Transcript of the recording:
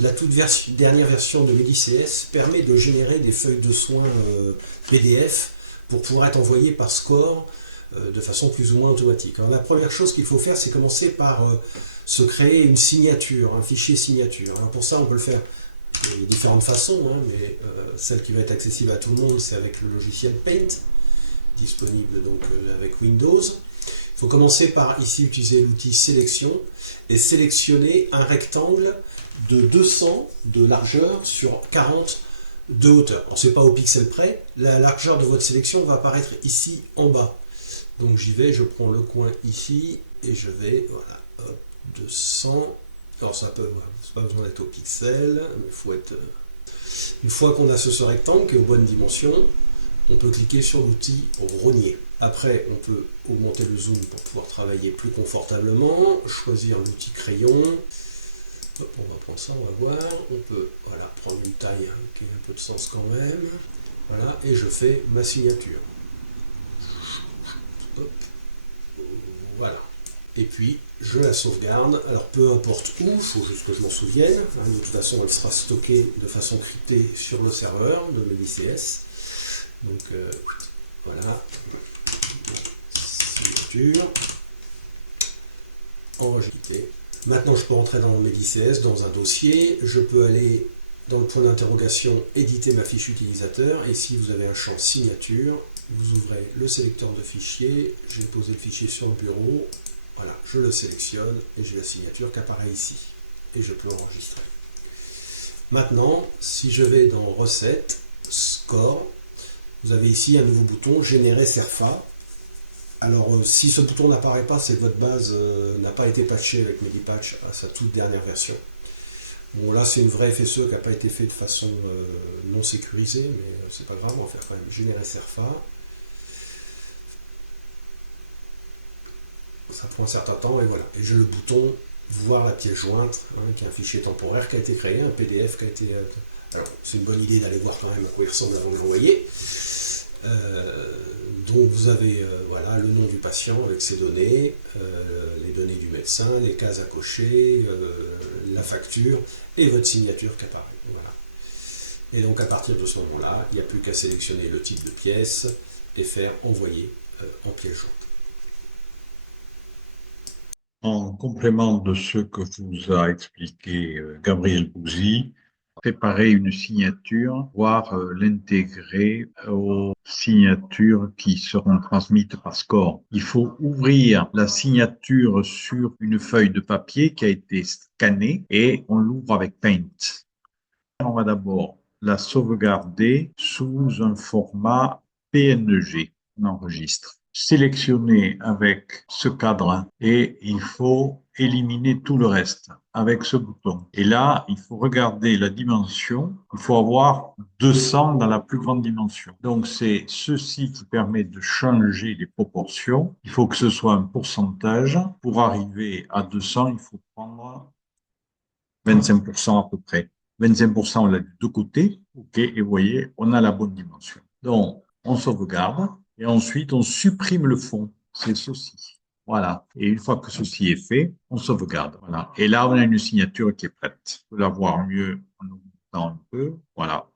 La dernière version de MediCS permet de générer des feuilles de soins PDF pour pouvoir être envoyées par SCORE de façon plus ou moins automatique. Alors, la première chose qu'il faut faire, c'est commencer par se créer une signature, un fichier signature. Alors pour ça, on peut le faire de différentes façons, hein, mais celle qui va être accessible à tout le monde, c'est avec le logiciel Paint, disponible donc avec Windows. Il faut commencer par ici utiliser l'outil sélection et sélectionner un rectangle de 200 de largeur sur 40 de hauteur. Alors c'est pas au pixel près, la largeur de votre sélection va apparaître ici en bas. Donc j'y vais, je prends le coin ici et je vais, voilà, hop, 200. Alors ça peut, c'est pas besoin d'être au pixel, mais il faut être. Une fois qu'on a ce rectangle qui est aux bonnes dimensions, on peut cliquer sur l'outil rogner. Après, on peut augmenter le zoom pour pouvoir travailler plus confortablement, choisir l'outil crayon. Hop, on va prendre ça, on va voir. On peut, voilà, prendre une taille qui a un peu de sens quand même. Voilà, et je fais ma signature. Hop, voilà. Et puis, je la sauvegarde. Alors, peu importe où, il faut juste que je m'en souvienne. De toute façon, elle sera stockée de façon cryptée sur le serveur de MediCS. Donc, voilà. Signature. Enregistrer. Maintenant, je peux rentrer dans MediCS, dans un dossier. Je peux aller dans le point d'interrogation, éditer ma fiche utilisateur. Et si vous avez un champ signature, vous ouvrez le sélecteur de fichiers. J'ai posé le fichier sur le bureau. Voilà, je le sélectionne et j'ai la signature qui apparaît ici. Et je peux enregistrer. Maintenant, si je vais dans Recettes, Score, vous avez ici un nouveau bouton, Générer SERFA. Alors, si ce bouton n'apparaît pas, c'est que votre base n'a pas été patchée avec Medipatch à sa toute dernière version. Bon, là, c'est une vraie FSE qui n'a pas été faite de façon non sécurisée, mais c'est pas grave, on va faire quand même Générer SERFA. Ça prend un certain temps, et voilà. Et j'ai le bouton voir la pièce jointe, qui est un fichier temporaire qui a été créé, un PDF qui a été. Alors, c'est une bonne idée d'aller voir quand même à quoi il ressemble avant de l'envoyer. Donc vous avez voilà, le nom du patient avec ses données, les données du médecin, les cases à cocher, la facture et votre signature qui apparaît. Voilà. Et donc à partir de ce moment-là, il n'y a plus qu'à sélectionner le type de pièce et faire envoyer en pièce jointe. En complément de ce que vous a expliqué Gabriel Bouzy, préparer une signature, voire l'intégrer aux signatures qui seront transmises par SCORE. Il faut ouvrir la signature sur une feuille de papier qui a été scannée et on l'ouvre avec Paint. On va d'abord la sauvegarder sous un format PNG. On enregistre. Sélectionner avec ce cadre et il faut éliminer tout le reste avec ce bouton. Et là, il faut regarder la dimension. Il faut avoir 200 dans la plus grande dimension. Donc, c'est ceci qui permet de changer les proportions. Il faut que ce soit un pourcentage. Pour arriver à 200, il faut prendre 25% à peu près. 25%, on l'a du deux côtés. OK, et vous voyez, on a la bonne dimension. Donc, on sauvegarde et ensuite, on supprime le fond. C'est ceci. Voilà. Et une fois que ceci est fait, on sauvegarde. Voilà. Et là, on a une signature qui est prête. On peut la voir mieux en augmentant un peu. Voilà.